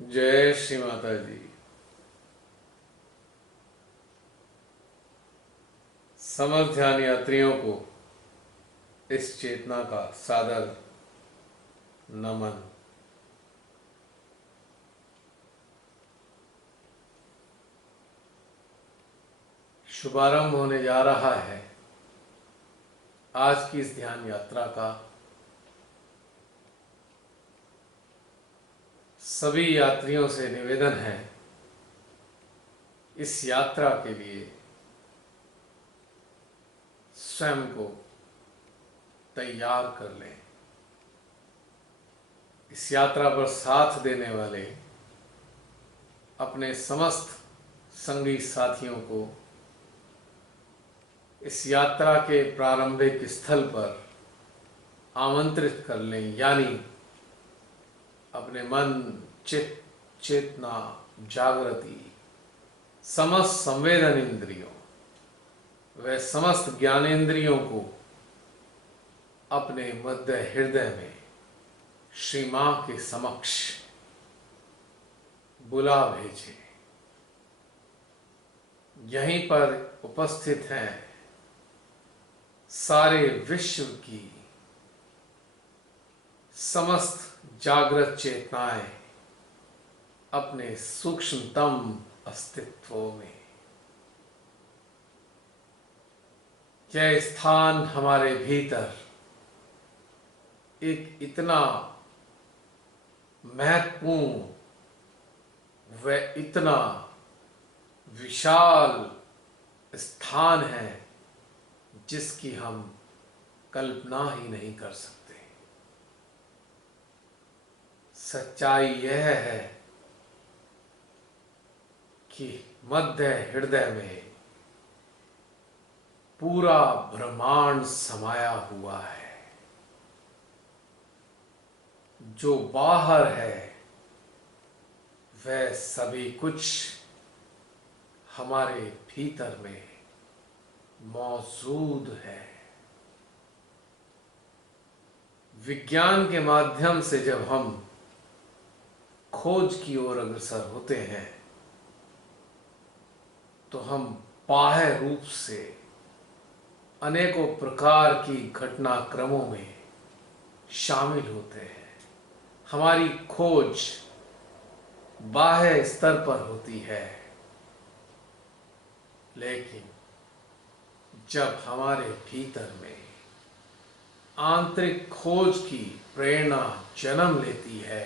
जय श्री माता जी। समस्त ध्यान यात्रियों को इस चेतना का सादर नमन। शुभारंभ होने जा रहा है आज की इस ध्यान यात्रा का। सभी यात्रियों से निवेदन है, इस यात्रा के लिए स्वयं को तैयार कर लें। इस यात्रा पर साथ देने वाले अपने समस्त संगी साथियों को इस यात्रा के प्रारंभिक स्थल पर आमंत्रित कर लें, यानी अपने मन, चित्त, चेतना, जागृति, समस्त संवेदन इंद्रियों व समस्त ज्ञानेंद्रियों को अपने मध्य हृदय में श्री मां के समक्ष बुला भेजें। यहीं पर उपस्थित हैं सारे विश्व की समस्त जागृत चेतनाएं अपने सूक्ष्मतम अस्तित्वों में। यह स्थान हमारे भीतर एक इतना महत्वपूर्ण व इतना विशाल स्थान है जिसकी हम कल्पना ही नहीं कर सकते। सच्चाई यह है कि मध्य हृदय में पूरा ब्रह्मांड समाया हुआ है। जो बाहर है वह सभी कुछ हमारे भीतर में मौजूद है। विज्ञान के माध्यम से जब हम खोज की ओर अग्रसर होते हैं तो हम बाह्य रूप से अनेकों प्रकार की घटनाक्रमों में शामिल होते हैं। हमारी खोज बाह्य स्तर पर होती है, लेकिन जब हमारे भीतर में आंतरिक खोज की प्रेरणा जन्म लेती है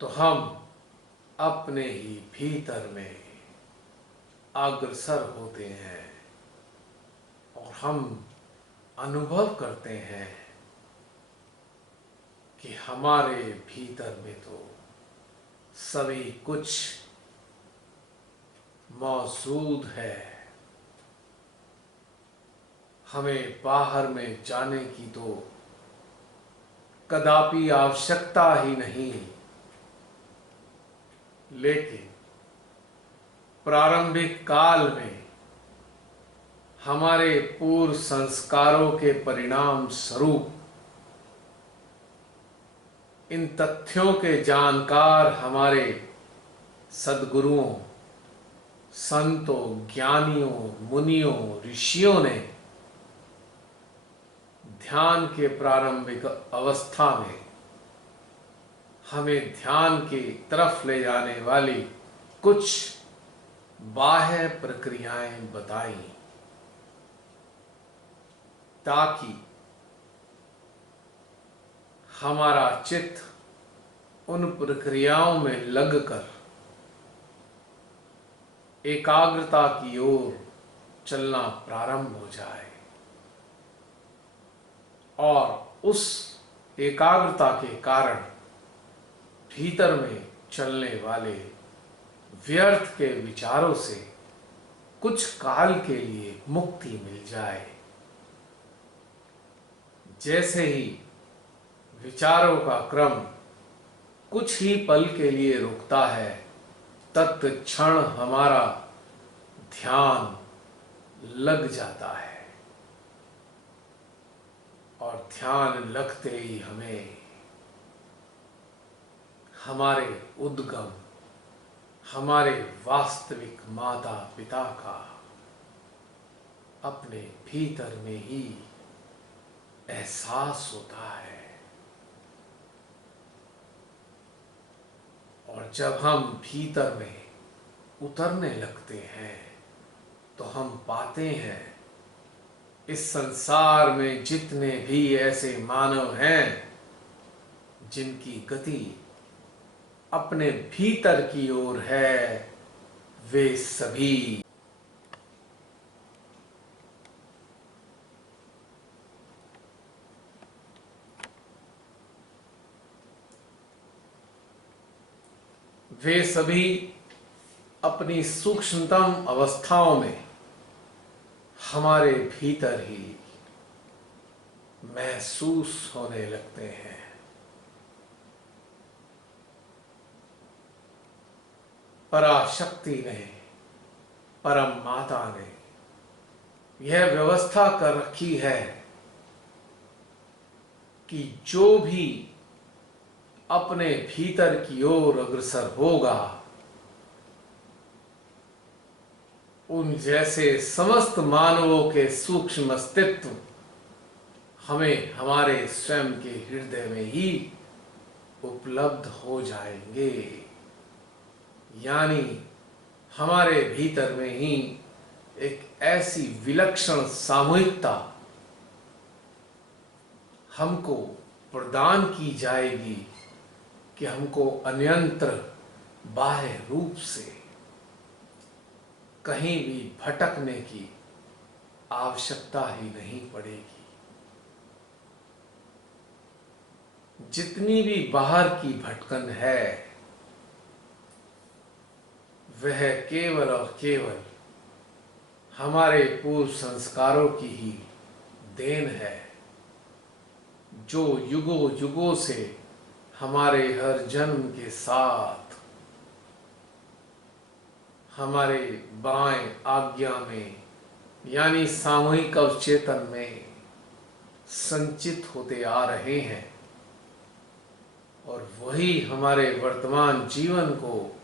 तो हम अपने ही भीतर में अग्रसर होते हैं और हम अनुभव करते हैं कि हमारे भीतर में तो सभी कुछ मौजूद है। हमें बाहर में जाने की तो कदापि आवश्यकता ही नहीं, लेकिन प्रारंभिक काल में हमारे पूर्व संस्कारों के परिणाम स्वरूप इन तथ्यों के जानकार हमारे सद्गुरुओं, संतों, ज्ञानियों, मुनियों, ऋषियों ने ध्यान के प्रारंभिक अवस्था में हमें ध्यान की तरफ ले जाने वाली कुछ बाह्य प्रक्रियाएं बताई, ताकि हमारा चित्त उन प्रक्रियाओं में लगकर एकाग्रता की ओर चलना प्रारंभ हो जाए और उस एकाग्रता के कारण भीतर में चलने वाले व्यर्थ के विचारों से कुछ काल के लिए मुक्ति मिल जाए। जैसे ही विचारों का क्रम कुछ ही पल के लिए रुकता है, तत्क्षण हमारा ध्यान लग जाता है और ध्यान लगते ही हमें हमारे उद्गम, हमारे वास्तविक माता पिता का अपने भीतर में ही एहसास होता है। और जब हम भीतर में उतरने लगते हैं तो हम पाते हैं इस संसार में जितने भी ऐसे मानव हैं जिनकी गति अपने भीतर की ओर है, वे सभी अपनी सूक्ष्मतम अवस्थाओं में हमारे भीतर ही महसूस होने लगते हैं। पराशक्ति ने, परम माता ने यह व्यवस्था कर रखी है कि जो भी अपने भीतर की ओर अग्रसर होगा उन जैसे समस्त मानवों के सूक्ष्म अस्तित्व हमें हमारे स्वयं के हृदय में ही उपलब्ध हो जाएंगे। यानी हमारे भीतर में ही एक ऐसी विलक्षण सामूहिकता हमको प्रदान की जाएगी कि हमको अन्यंत्र बाह्य रूप से कहीं भी भटकने की आवश्यकता ही नहीं पड़ेगी। जितनी भी बाहर की भटकन है वह केवल और केवल हमारे पूर्व संस्कारों की ही देन है, जो युगों युगों से हमारे हर जन्म के साथ हमारे बाएं आज्ञा में यानी सामूहिक अवचेतन में संचित होते आ रहे हैं और वही हमारे वर्तमान जीवन को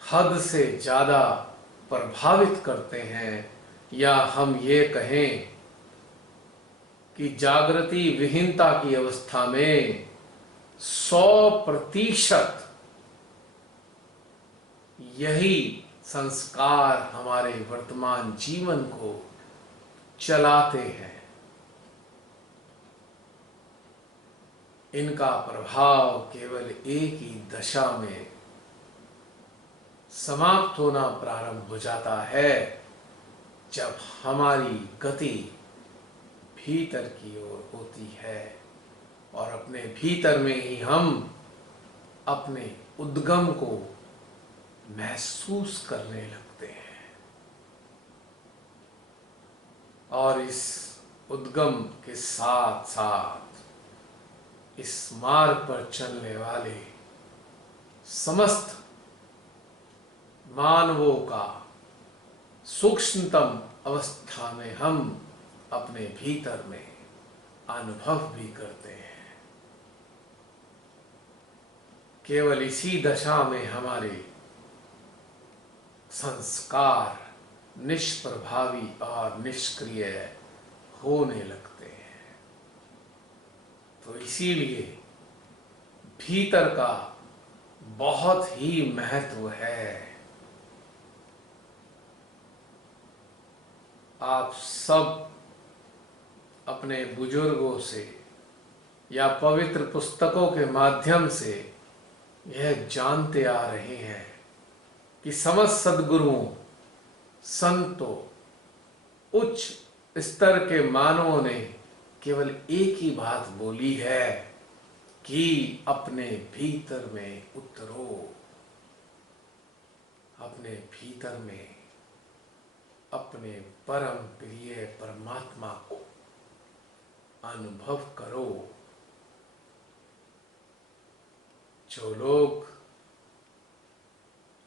हद से ज़्यादा प्रभावित करते हैं। या हम ये कहें कि जागृति विहीनता की अवस्था में 100% यही संस्कार हमारे वर्तमान जीवन को चलाते हैं। इनका प्रभाव केवल एक ही दशा में समाप्त होना प्रारंभ हो जाता है, जब हमारी गति भीतर की ओर होती है और अपने भीतर में ही हम अपने उद्गम को महसूस करने लगते हैं। और इस उद्गम के साथ साथ इस मार्ग पर चलने वाले समस्त मानवों का सूक्ष्मतम अवस्था में हम अपने भीतर में अनुभव भी करते हैं। केवल इसी दशा में हमारे संस्कार निष्प्रभावी और निष्क्रिय होने लगते हैं। तो इसीलिए भीतर का बहुत ही महत्व है। आप सब अपने बुजुर्गों से या पवित्र पुस्तकों के माध्यम से यह जानते आ रहे हैं कि समस्त सद्गुरुओं, संतों, उच्च स्तर के मानवों ने केवल एक ही बात बोली है कि अपने भीतर में उतरो, अपने भीतर में अपने परम प्रिय परमात्मा को अनुभव करो। जो लोग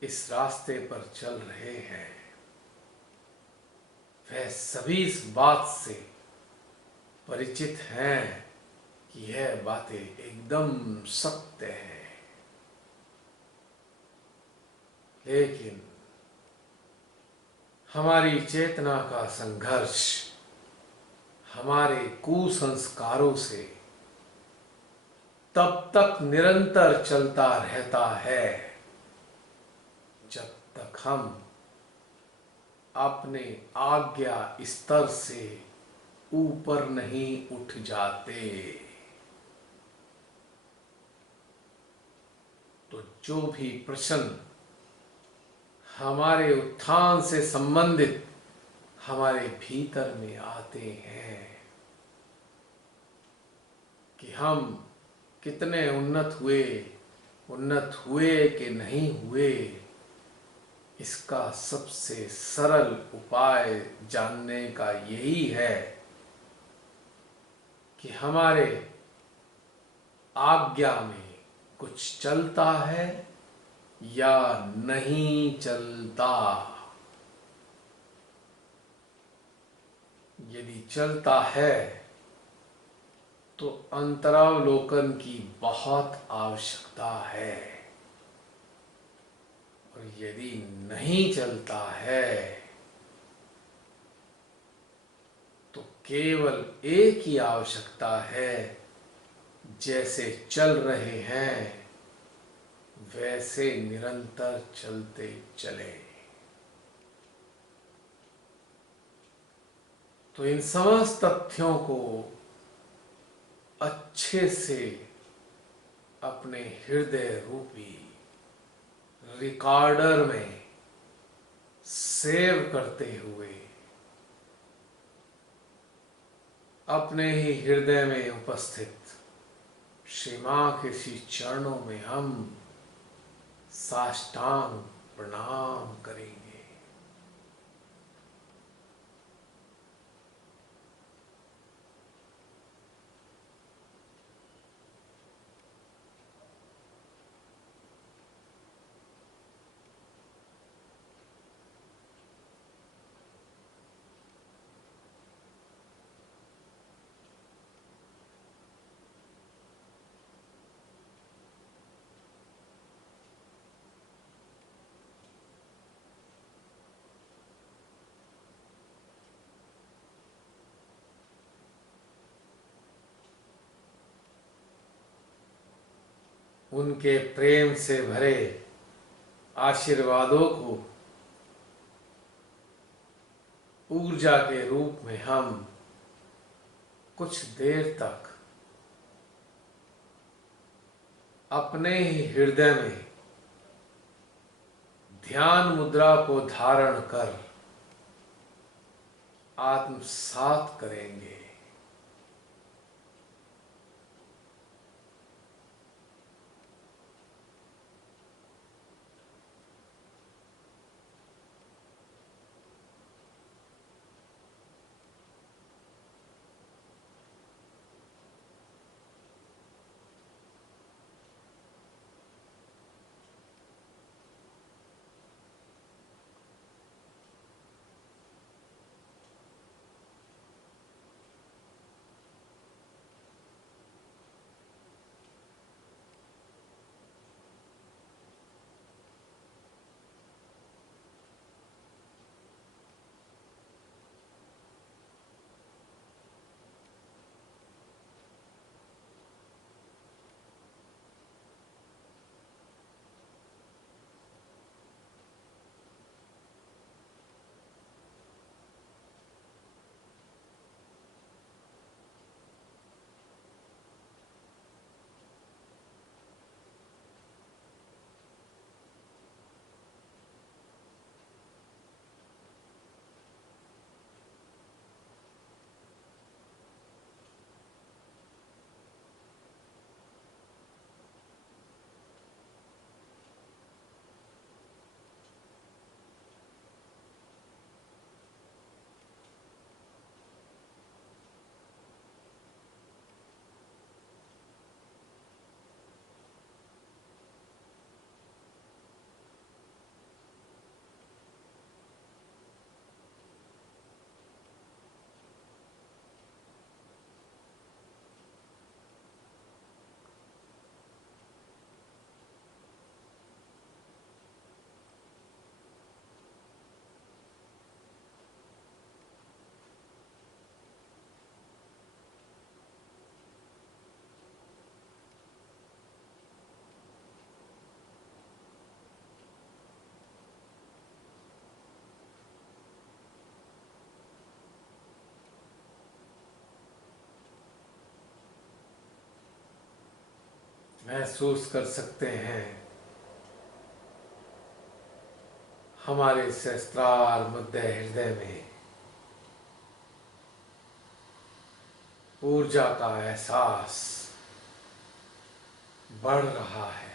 इस रास्ते पर चल रहे हैं वह सभी इस बात से परिचित हैं कि यह बातें एकदम सत्य है। लेकिन हमारी चेतना का संघर्ष हमारे कुसंस्कारों से तब तक निरंतर चलता रहता है जब तक हम अपने आज्ञा स्तर से ऊपर नहीं उठ जाते। तो जो भी प्रश्न हमारे उत्थान से संबंधित हमारे भीतर में आते हैं कि हम कितने उन्नत हुए कि नहीं हुए, इसका सबसे सरल उपाय जानने का यही है कि हमारे आज्ञा में कुछ चलता है या नहीं चलता। यदि चलता है तो अंतरावलोकन की बहुत आवश्यकता है और यदि नहीं चलता है तो केवल एक ही आवश्यकता है, जैसे चल रहे हैं वैसे निरंतर चलते चले। तो इन समस्त तथ्यों को अच्छे से अपने हृदय रूपी रिकॉर्डर में सेव करते हुए अपने ही हृदय में उपस्थित श्री मां के श्री चरणों में हम साष्टांग प्रणाम करेंगे। उनके प्रेम से भरे आशीर्वादों को ऊर्जा के रूप में हम कुछ देर तक अपने ही हृदय में ध्यान मुद्रा को धारण कर आत्मसात करेंगे। महसूस कर सकते हैं हमारे सहस्त्रार मध्य हृदय में ऊर्जा का एहसास बढ़ रहा है।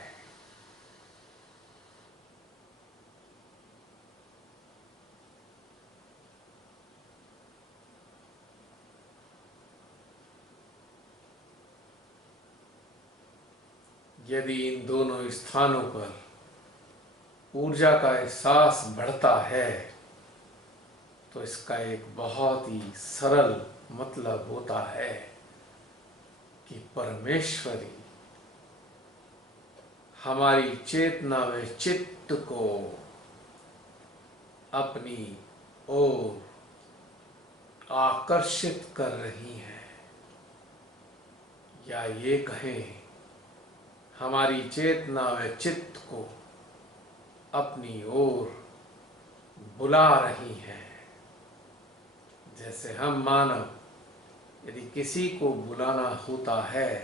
यदि इन दोनों स्थानों पर ऊर्जा का एहसास बढ़ता है तो इसका एक बहुत ही सरल मतलब होता है कि परमेश्वरी हमारी चेतना व चित्त को अपनी ओर आकर्षित कर रही हैं, या ये कहें हमारी चेतना व चित्त को अपनी ओर बुला रही हैं। जैसे हम मानव यदि किसी को बुलाना होता है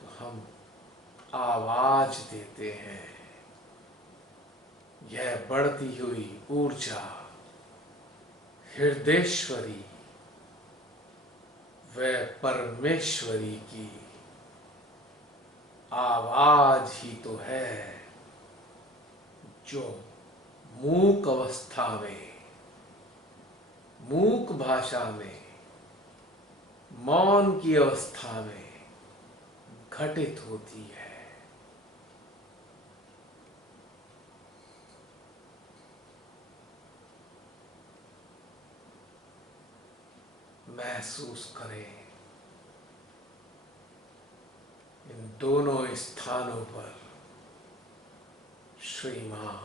तो हम आवाज देते हैं। यह बढ़ती हुई ऊर्जा हृदयेश्वरी व परमेश्वरी की आवाज ही तो है, जो मूक अवस्था में, मूक भाषा में, मौन की अवस्था में घटित होती है। महसूस करें इन दोनों स्थानों पर श्री मां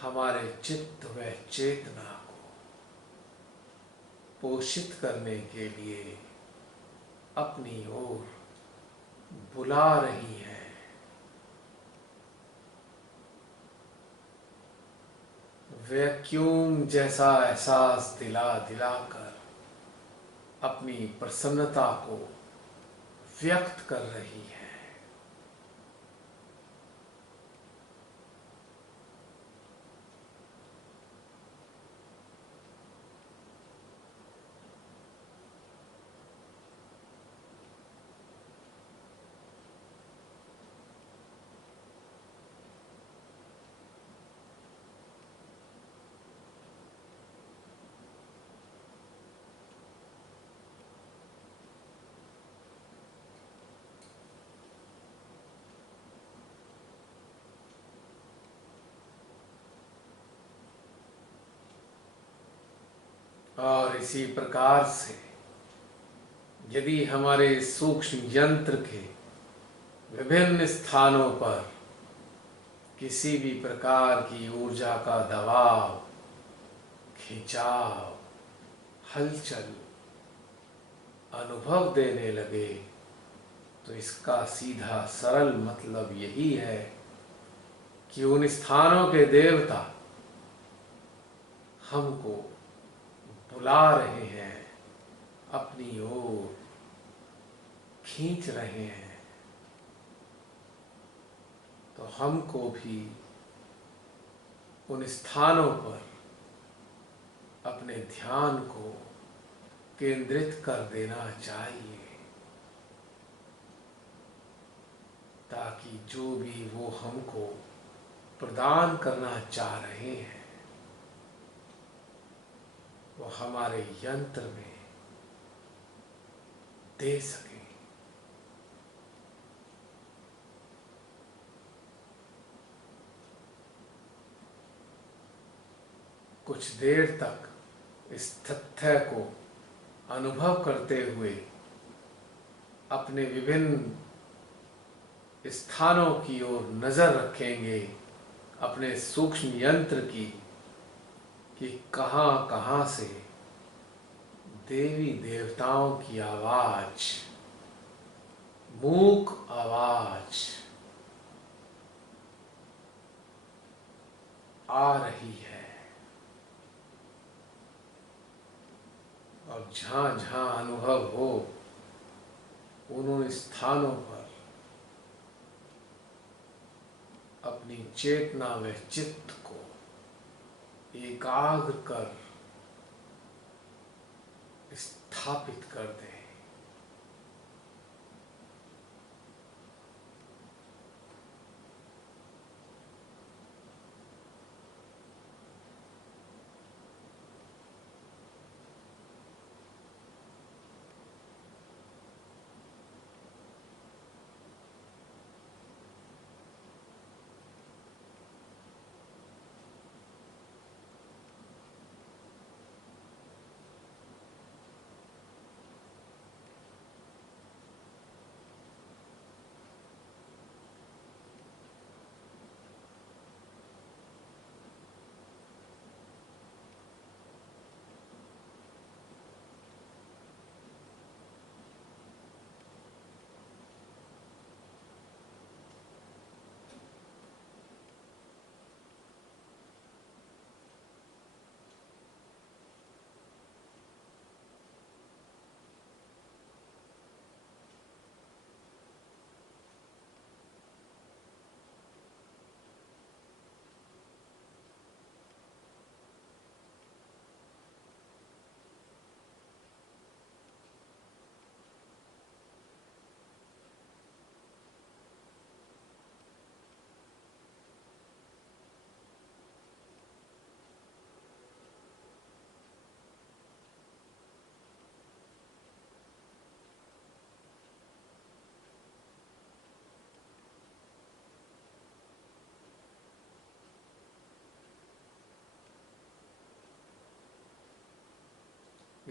हमारे चित्त व चेतना को पोषित करने के लिए अपनी ओर बुला रही हैं। वैक्यूम जैसा एहसास दिलाकर अपनी प्रसन्नता को व्यक्त कर रही है। और इसी प्रकार से यदि हमारे सूक्ष्म यंत्र के विभिन्न स्थानों पर किसी भी प्रकार की ऊर्जा का दबाव, खिंचाव, हलचल अनुभव देने लगे, तो इसका सीधा सरल मतलब यही है कि उन स्थानों के देवता हमको बुला रहे हैं, अपनी ओर खींच रहे हैं। तो हमको भी उन स्थानों पर अपने ध्यान को केंद्रित कर देना चाहिए, ताकि जो भी वो हमको प्रदान करना चाह रहे हैं वो हमारे यंत्र में दे सके। कुछ देर तक इस तथ्य को अनुभव करते हुए अपने विभिन्न स्थानों की ओर नजर रखेंगे, अपने सूक्ष्म यंत्र की, कि कहां कहां से देवी देवताओं की आवाज, मूक आवाज आ रही है। और जहां जहां अनुभव हो उन स्थानों पर अपनी चेतना व चित्त को एकाग्र कर स्थापित कर दें।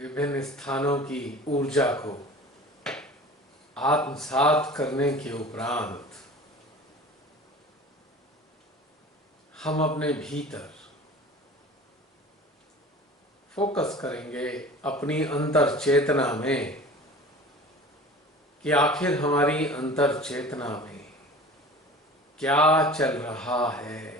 विभिन्न स्थानों की ऊर्जा को आत्मसात करने के उपरांत हम अपने भीतर फोकस करेंगे अपनी अंतर चेतना में कि आखिर हमारी अंतर चेतना में क्या चल रहा है।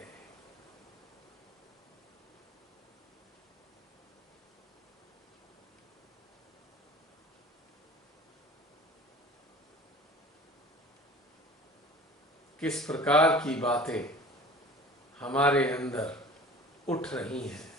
किस प्रकार की बातें हमारे अंदर उठ रही हैं।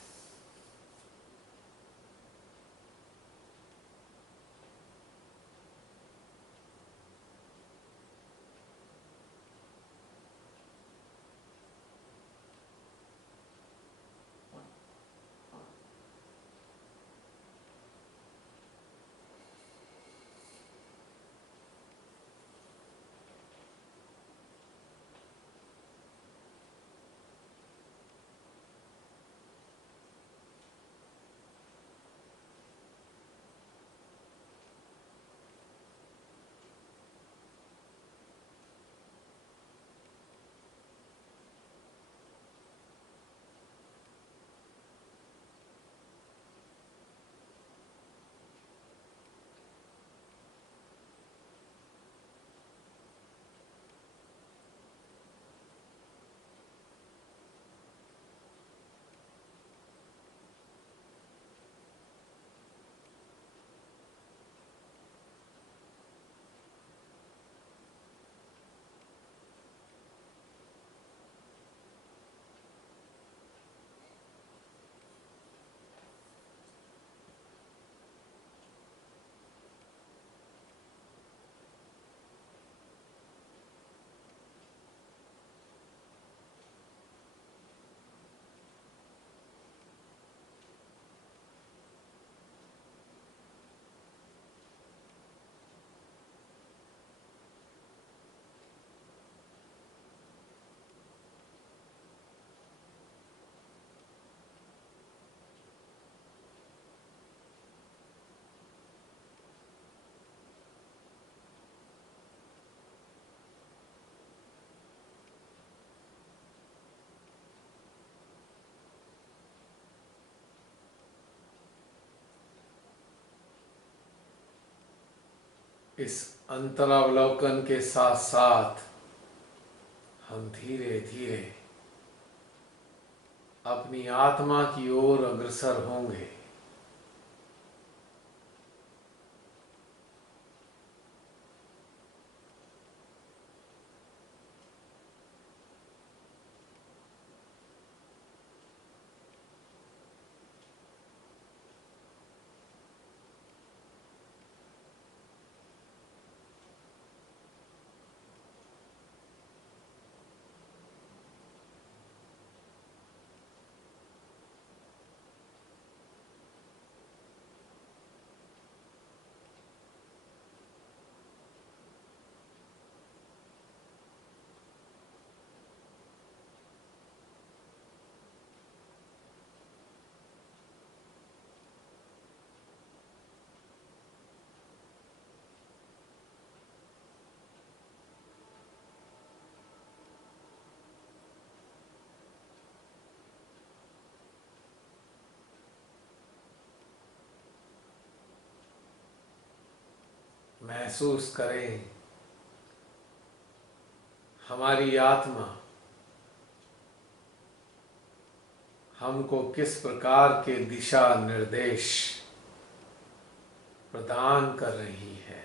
इस अंतरावलोकन के साथ साथ हम धीरे धीरे अपनी आत्मा की ओर अग्रसर होंगे। महसूस करें हमारी आत्मा हमको किस प्रकार के दिशा निर्देश प्रदान कर रही है।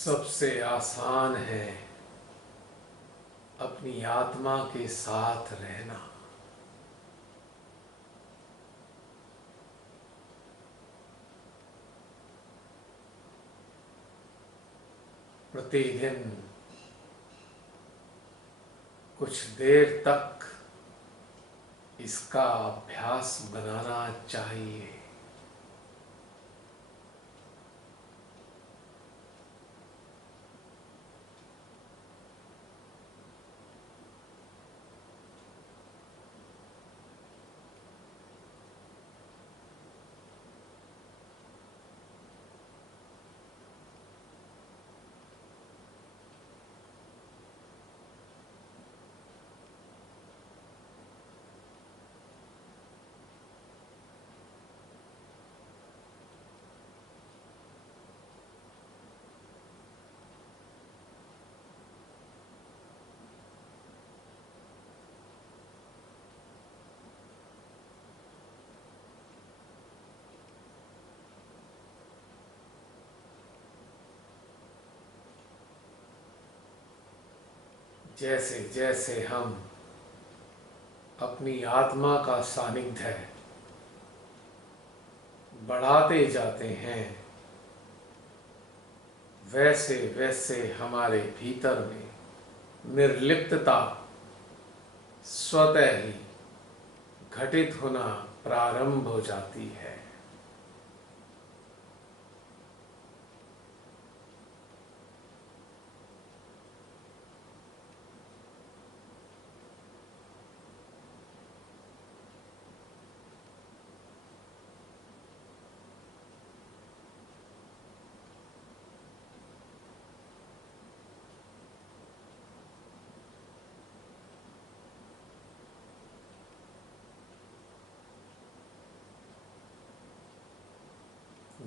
सबसे आसान है अपनी आत्मा के साथ रहना। प्रतिदिन कुछ देर तक इसका अभ्यास बनाना चाहिए। जैसे जैसे हम अपनी आत्मा का सानिध्य बढ़ाते जाते हैं, वैसे वैसे हमारे भीतर में निर्लिप्तता स्वतः ही घटित होना प्रारंभ हो जाती है।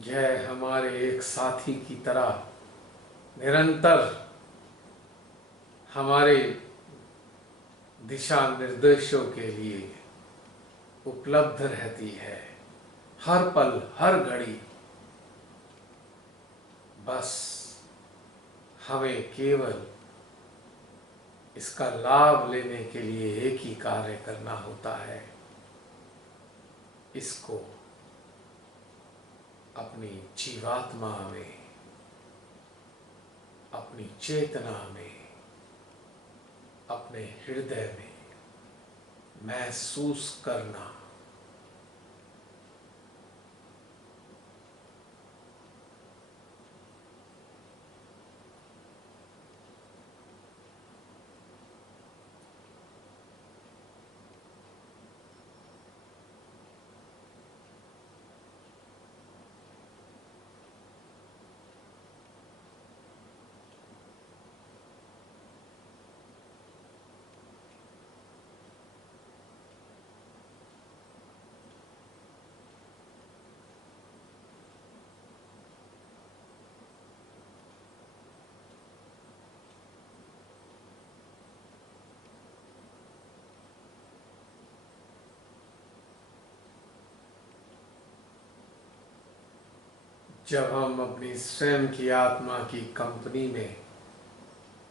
यह हमारे एक साथी की तरह निरंतर हमारे दिशा निर्देशों के लिए उपलब्ध रहती है, हर पल हर घड़ी। बस हमें केवल इसका लाभ लेने के लिए एक ही कार्य करना होता है, इसको अपनी जीवात्मा में, अपनी चेतना में, अपने हृदय में महसूस करना। जब हम अपनी स्वयं की आत्मा की कंपनी में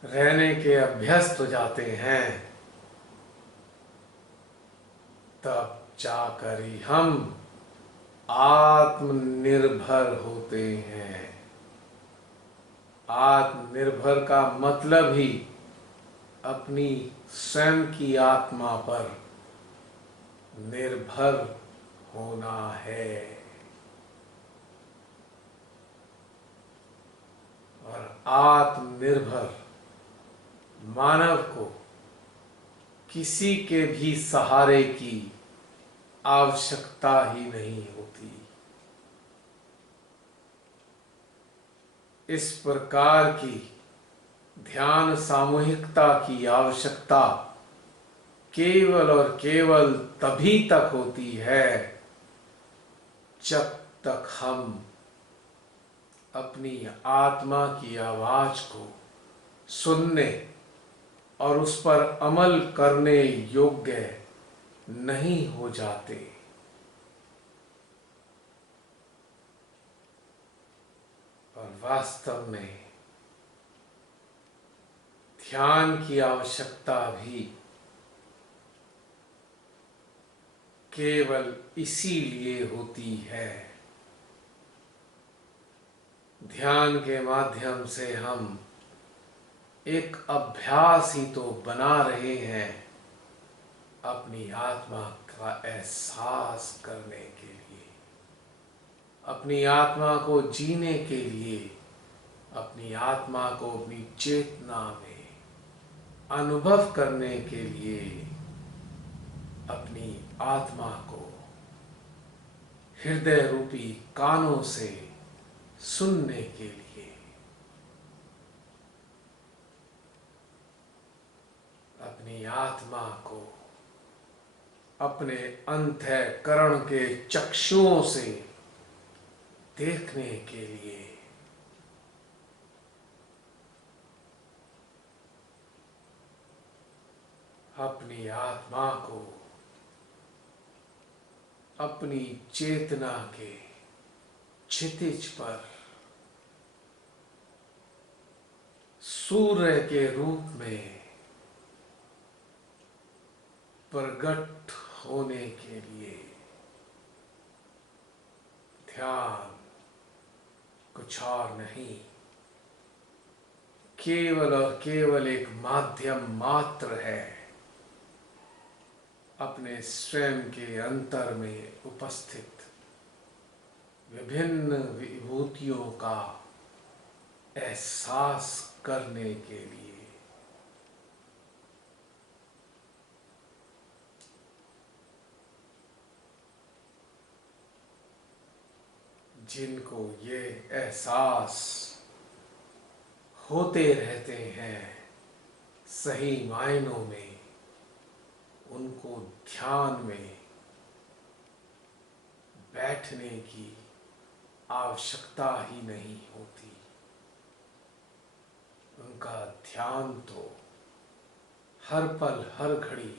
रहने के अभ्यस्त हो जाते हैं, तब जाकर ही हम आत्मनिर्भर होते हैं। आत्मनिर्भर का मतलब ही अपनी स्वयं की आत्मा पर निर्भर होना है। और आत्मनिर्भर मानव को किसी के भी सहारे की आवश्यकता ही नहीं होती। इस प्रकार की ध्यान सामूहिकता की आवश्यकता केवल और केवल तभी तक होती है जब तक हम अपनी आत्मा की आवाज को सुनने और उस पर अमल करने योग्य नहीं हो जाते। और वास्तव में ध्यान की आवश्यकता भी केवल इसीलिए होती है। ध्यान के माध्यम से हम एक अभ्यास ही तो बना रहे हैं अपनी आत्मा का एहसास करने के लिए, अपनी आत्मा को जीने के लिए, अपनी आत्मा को अपनी चेतना में अनुभव करने के लिए, अपनी आत्मा को हृदय रूपी कानों से सुनने के लिए। अपनी आत्मा को अपने अंतःकरण के चक्षुओं से देखने के लिए। अपनी आत्मा को अपनी चेतना के क्षितिज पर सूर्य के रूप में प्रकट होने के लिए ध्यान कुछ और नहीं, केवल और केवल एक माध्यम मात्र है अपने स्वयं के अंतर में उपस्थित विभिन्न विभूतियों का एहसास करने के लिए। जिनको ये एहसास होते रहते हैं, सही मायनों में उनको ध्यान में बैठने की आवश्यकता ही नहीं होती। उनका ध्यान तो हर पल हर घड़ी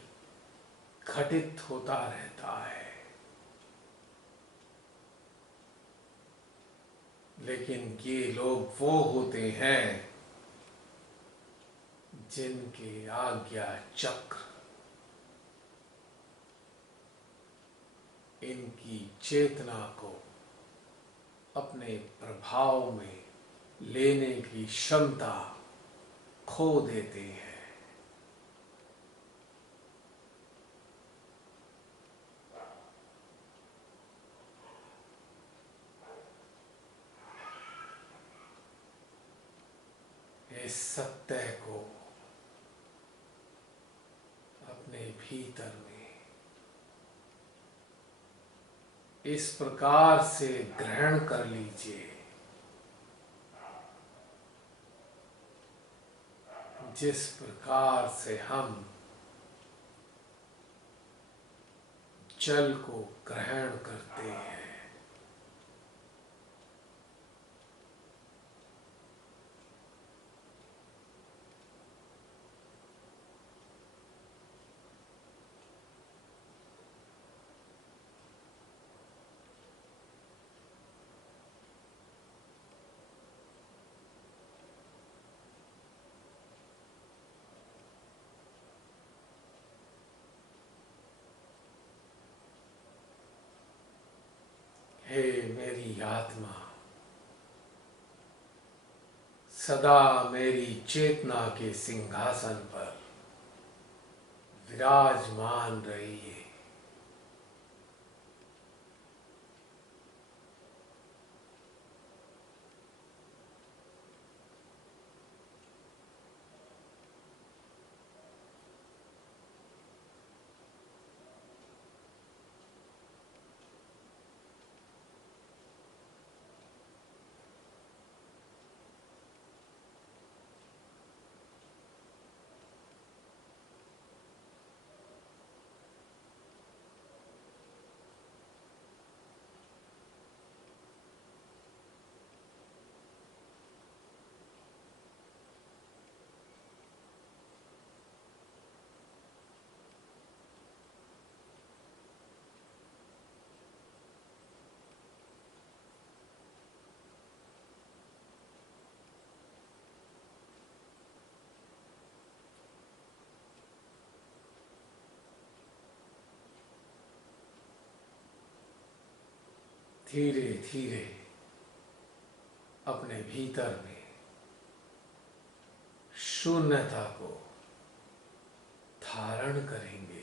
घटित होता रहता है। लेकिन ये लोग वो होते हैं जिनके आज्ञा चक्र इनकी चेतना को अपने प्रभाव में लेने की क्षमता खो देते हैं। इस सत्य को अपने भीतर में इस प्रकार से ग्रहण कर लीजिए जिस प्रकार से हम जल को ग्रहण करते हैं। हे मेरी आत्मा, सदा मेरी चेतना के सिंहासन पर विराजमान रहिए। धीरे धीरे अपने भीतर में शून्यता को धारण करेंगे।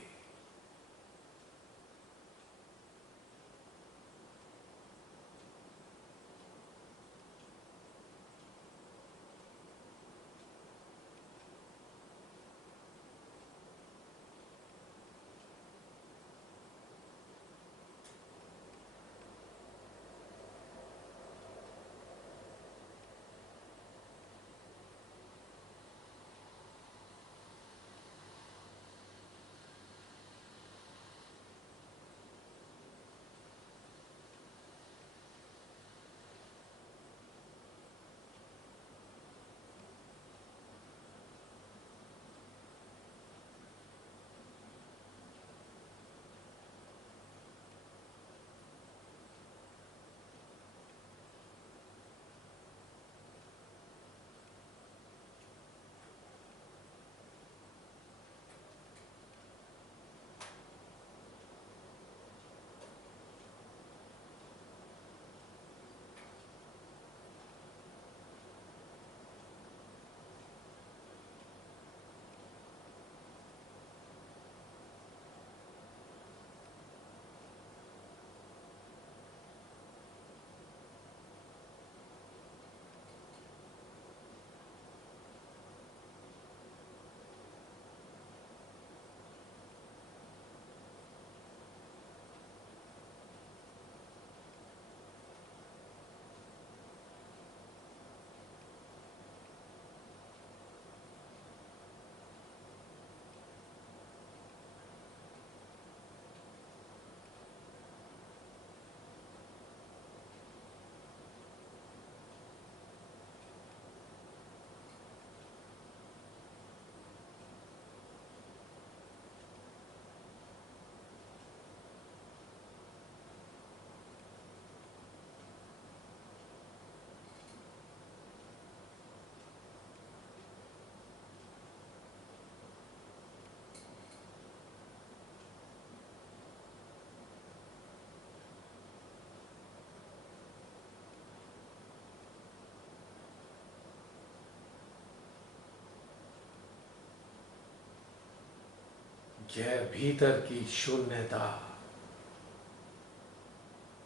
यह भीतर की शून्यता,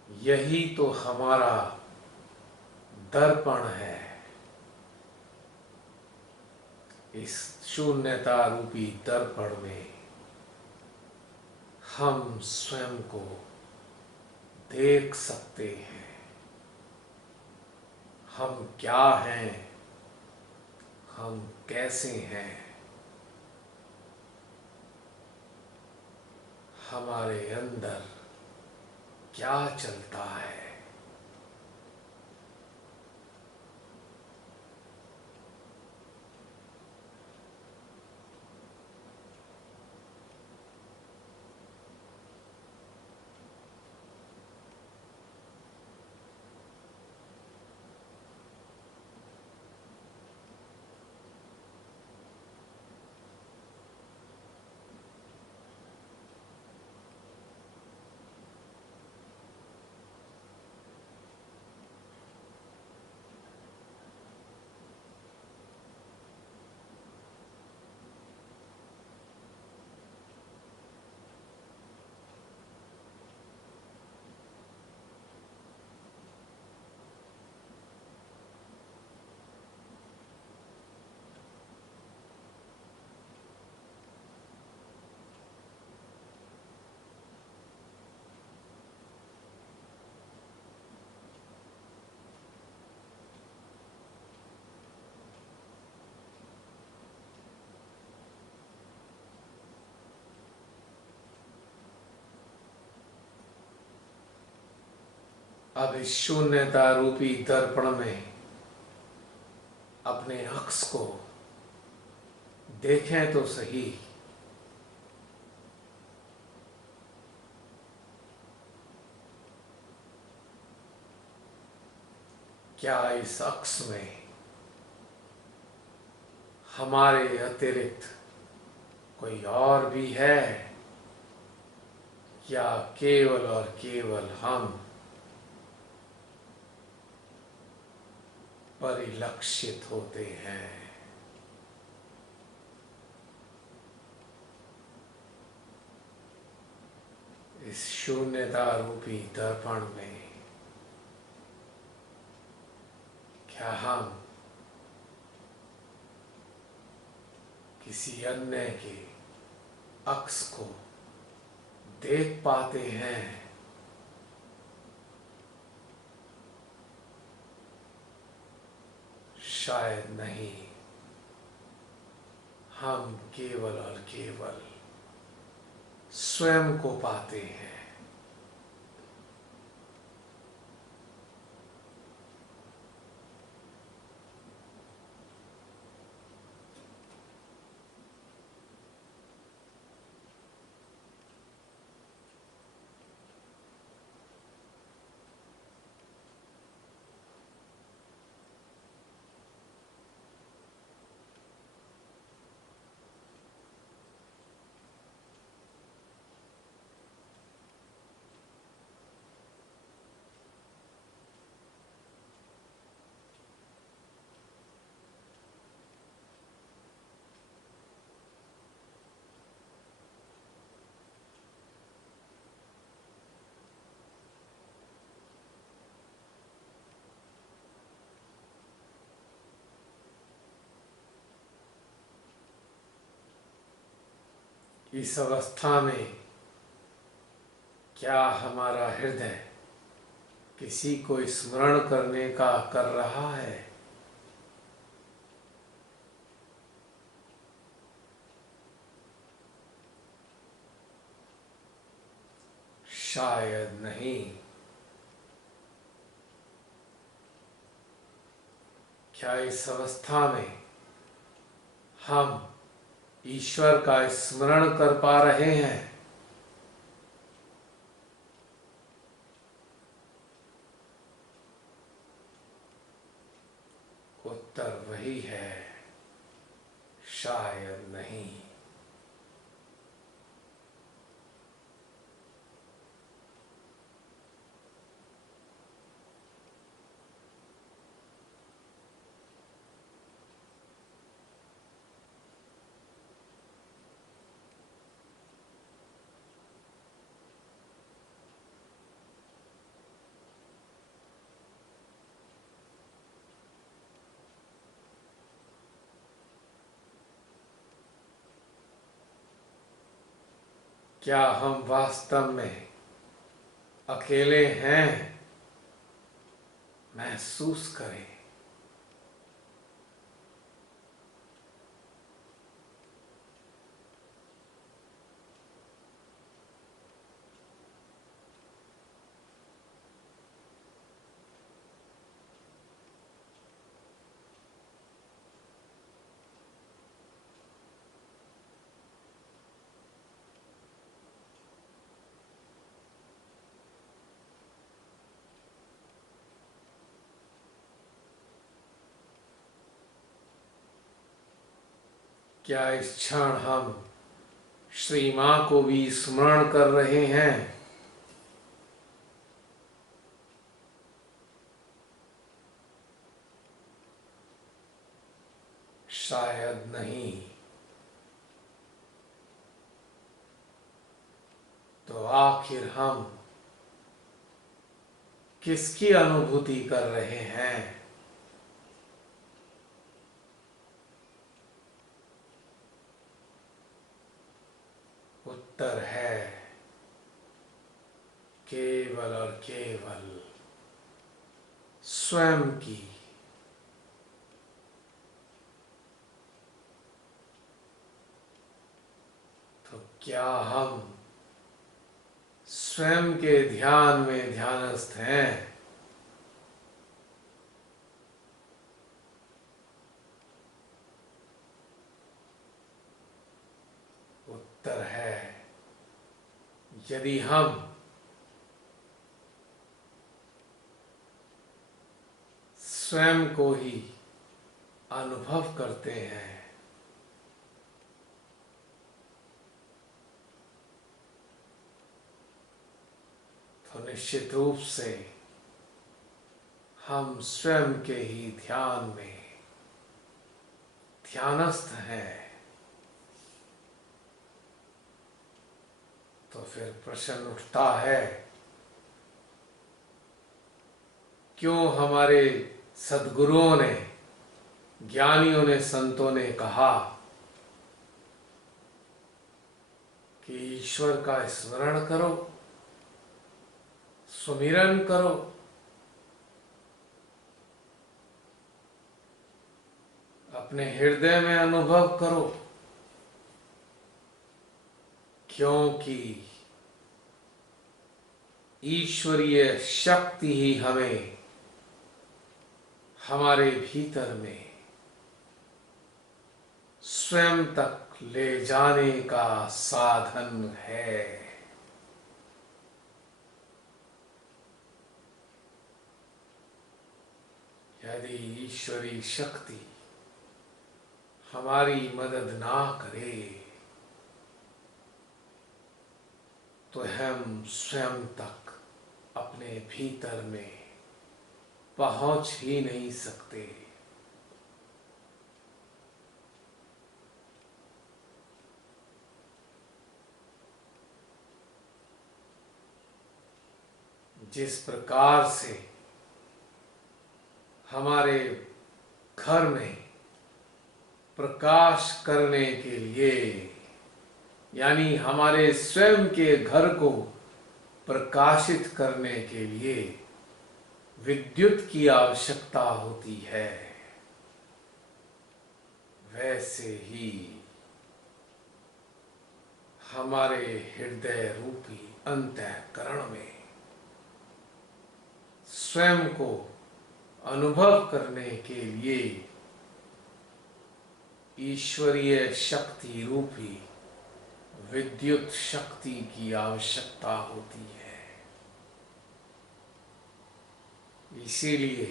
यही तो हमारा दर्पण है। इस शून्यता रूपी दर्पण में हम स्वयं को देख सकते हैं। हम क्या हैं, हम कैसे हैं, हमारे अंदर क्या चलता है। अब इस शून्यता रूपी दर्पण में अपने अक्स को देखें तो सही। क्या इस अक्स में हमारे अतिरिक्त कोई और भी है, या केवल और केवल हम परिलक्षित होते हैं। इस शून्यता रूपी दर्पण में क्या हम किसी अन्य के अक्स को देख पाते हैं? शायद नहीं। हम केवल और केवल स्वयं को पाते हैं। इस अवस्था में क्या हमारा हृदय किसी को स्मरण करने का कर रहा है? शायद नहीं। क्या इस अवस्था में हम ईश्वर का स्मरण कर पा रहे हैं? उत्तर वही है, शायद नहीं। क्या हम वास्तव में अकेले हैं? महसूस करें। क्या इस क्षण हम श्री मां को भी स्मरण कर रहे हैं? शायद नहीं। तो आखिर हम किसकी अनुभूति कर रहे हैं? उत्तर है केवल और केवल स्वयं की। तो क्या हम स्वयं के ध्यान में ध्यानस्थ हैं? उत्तर है यदि हम स्वयं को ही अनुभव करते हैं तो निश्चित रूप से हम स्वयं के ही ध्यान में ध्यानस्थ हैं, तो फिर प्रश्न उठता है, क्यों हमारे सद्गुरुओं ने, ज्ञानियों ने, संतों ने कहा कि ईश्वर का स्मरण करो, सुमिरन करो, अपने हृदय में अनुभव करो, क्योंकि ईश्वरीय शक्ति ही हमें हमारे भीतर में स्वयं तक ले जाने का साधन है। यदि ईश्वरी शक्ति हमारी मदद ना करे तो हम स्वयं तक अपने भीतर में पहुंच ही नहीं सकते। जिस प्रकार से हमारे घर में प्रकाश करने के लिए, यानी हमारे स्वयं के घर को प्रकाशित करने के लिए विद्युत की आवश्यकता होती है, वैसे ही हमारे हृदय रूपी अंतःकरण में स्वयं को अनुभव करने के लिए ईश्वरीय शक्ति रूपी विद्युत शक्ति की आवश्यकता होती है। इसीलिए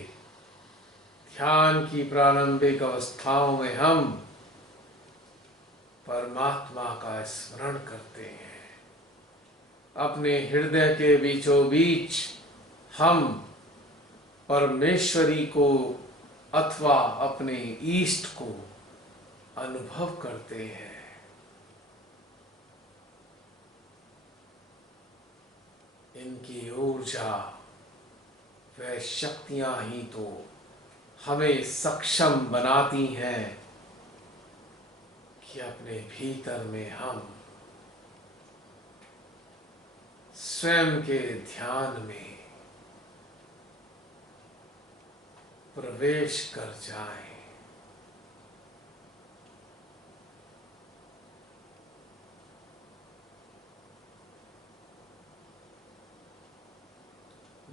ध्यान की प्रारंभिक अवस्थाओं में हम परमात्मा का स्मरण करते हैं। अपने हृदय के बीचों बीच हम परमेश्वरी को अथवा अपने ईष्ट को अनुभव करते हैं। इनकी ऊर्जा व शक्तियां ही तो हमें सक्षम बनाती हैं कि अपने भीतर में हम स्वयं के ध्यान में प्रवेश कर जाएं।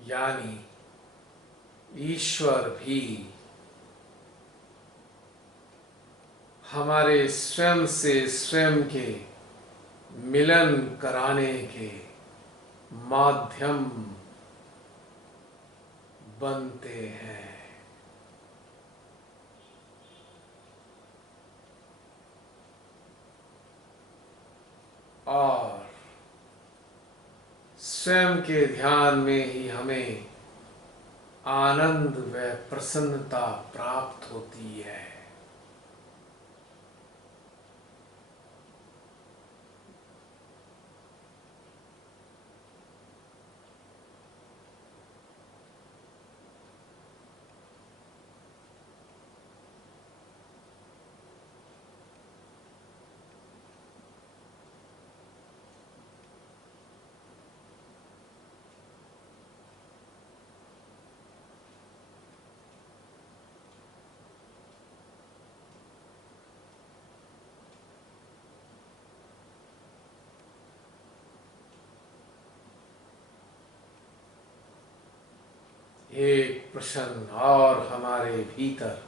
यानी ईश्वर भी हमारे स्वयं से स्वयं के मिलन कराने के माध्यम बनते हैं। और स्वयं के ध्यान में ही हमें आनंद व प्रसन्नता प्राप्त होती है। एक प्रश्न और हमारे भीतर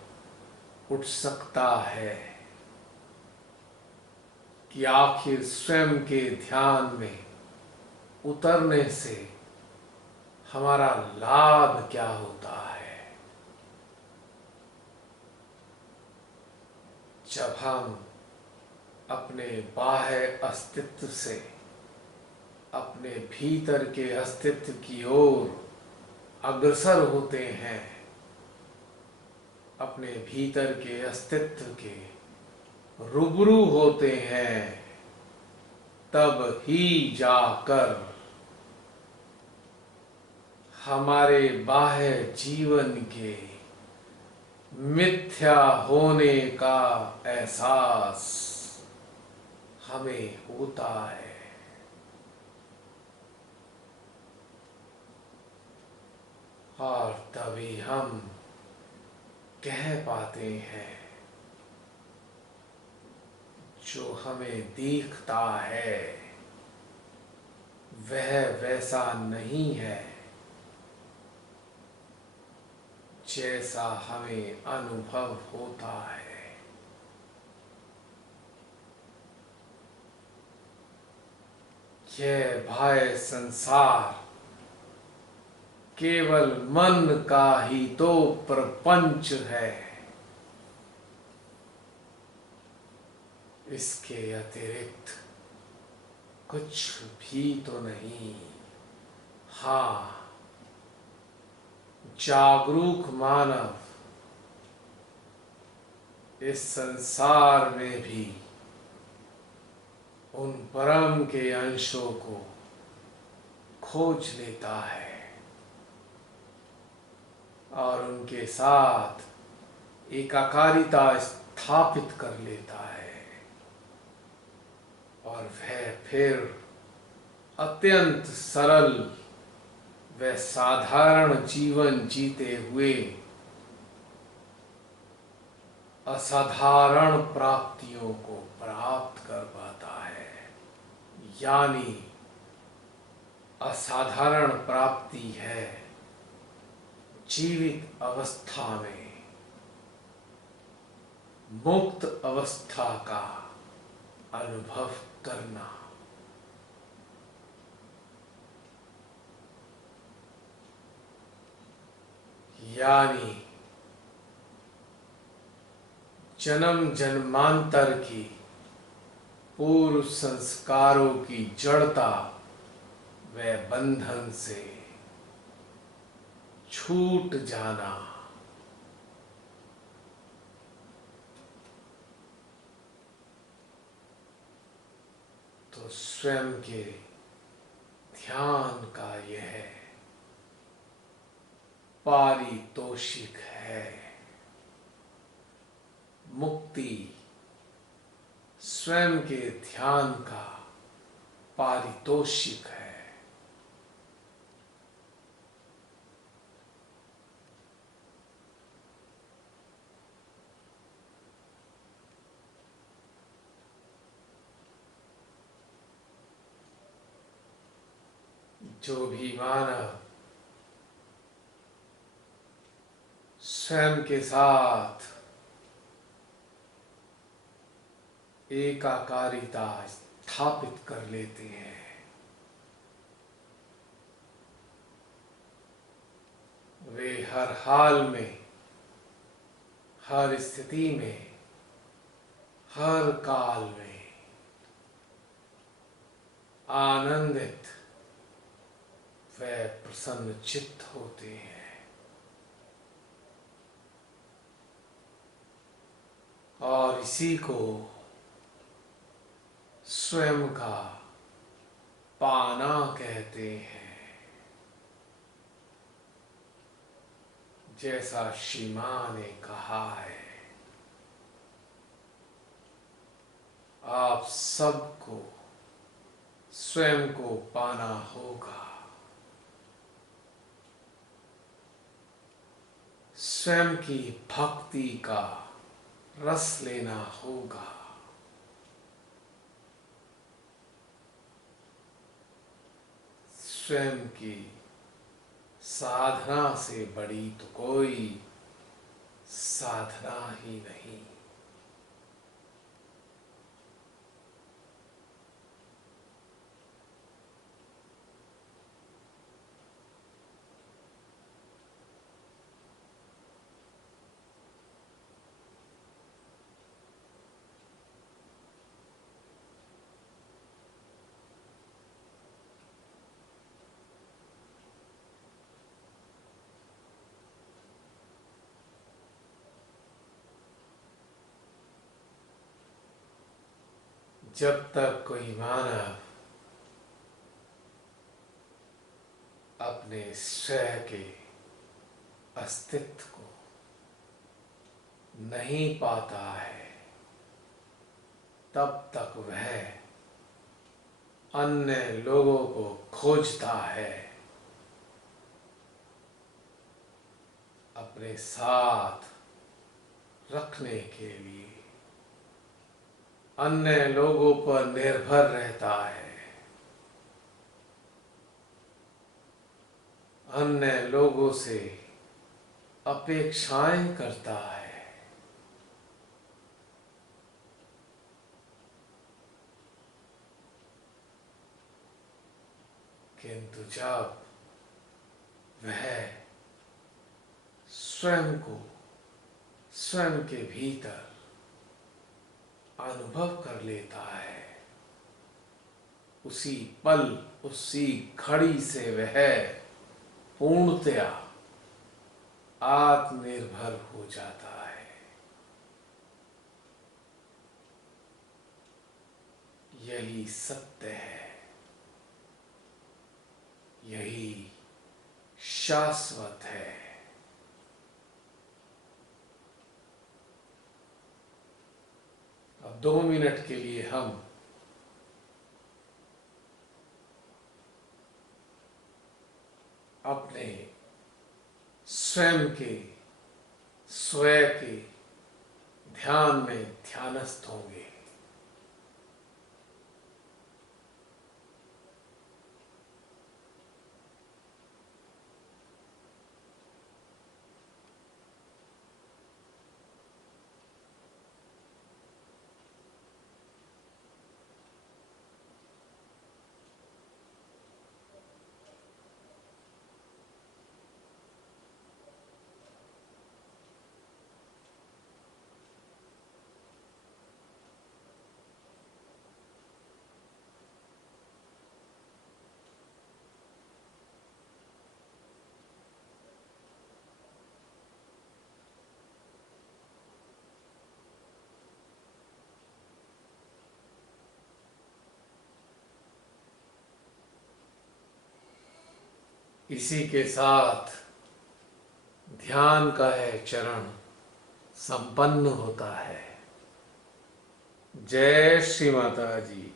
उठ सकता है कि आखिर स्वयं के ध्यान में उतरने से हमारा लाभ क्या होता है। जब हम अपने बाह्य अस्तित्व से अपने भीतर के अस्तित्व की ओर अग्रसर होते हैं अपने भीतर के अस्तित्व के रूबरू होते हैं, तब ही जाकर हमारे बाह्य जीवन के मिथ्या होने का एहसास हमें होता है। और तभी हम कह पाते हैं, जो हमें दिखता है वह वैसा नहीं है जैसा हमें अनुभव होता है। यह बाह्य संसार केवल मन का ही तो प्रपंच है, इसके अतिरिक्त कुछ भी तो नहीं। हाँ, जागरूक मानव इस संसार में भी उन परम के अंशों को खोज लेता है और उनके साथ एकाकारिता स्थापित कर लेता है, और वह फिर अत्यंत सरल व साधारण जीवन जीते हुए असाधारण प्राप्तियों को प्राप्त कर पाता है। यानी असाधारण प्राप्ति है जीवित अवस्था में मुक्त अवस्था का अनुभव करना। यानी जन्म जन्मांतर की पूर्व संस्कारों की जड़ता व बंधन से छूट जाना। तो स्वयं के ध्यान का यह पारितोषिक है। मुक्ति स्वयं के ध्यान का पारितोषिक है। जो भी मानव स्वयं के साथ एकाकारिता स्थापित कर लेते हैं, वे हर हाल में, हर स्थिति में, हर काल में आनंदित व प्रसन्न चित्त होते हैं। और इसी को स्वयं का पाना कहते हैं। जैसा श्री मां ने कहा है, आप सबको स्वयं को पाना होगा, स्वयं की भक्ति का रस लेना होगा। स्वयं की साधना से बड़ी तो कोई साधना ही नहीं। जब तक कोई मानव अपने स्वयं के अस्तित्व को नहीं पाता है, तब तक वह अन्य लोगों को खोजता है, अपने साथ रखने के लिए अन्य लोगों पर निर्भर रहता है, अन्य लोगों से अपेक्षाएं करता है। किंतु जब वह स्वयं को स्वयं के भीतर अनुभव कर लेता है, उसी पल उसी घड़ी से वह पूर्णतया आत्मनिर्भर हो जाता है। यही सत्य है, यही शाश्वत है। अब 2 मिनट के लिए हम अपने स्वयं के ध्यान में ध्यानस्थ होंगे। इसी के साथ ध्यान का यह चरण संपन्न होता है। जय श्री माता जी।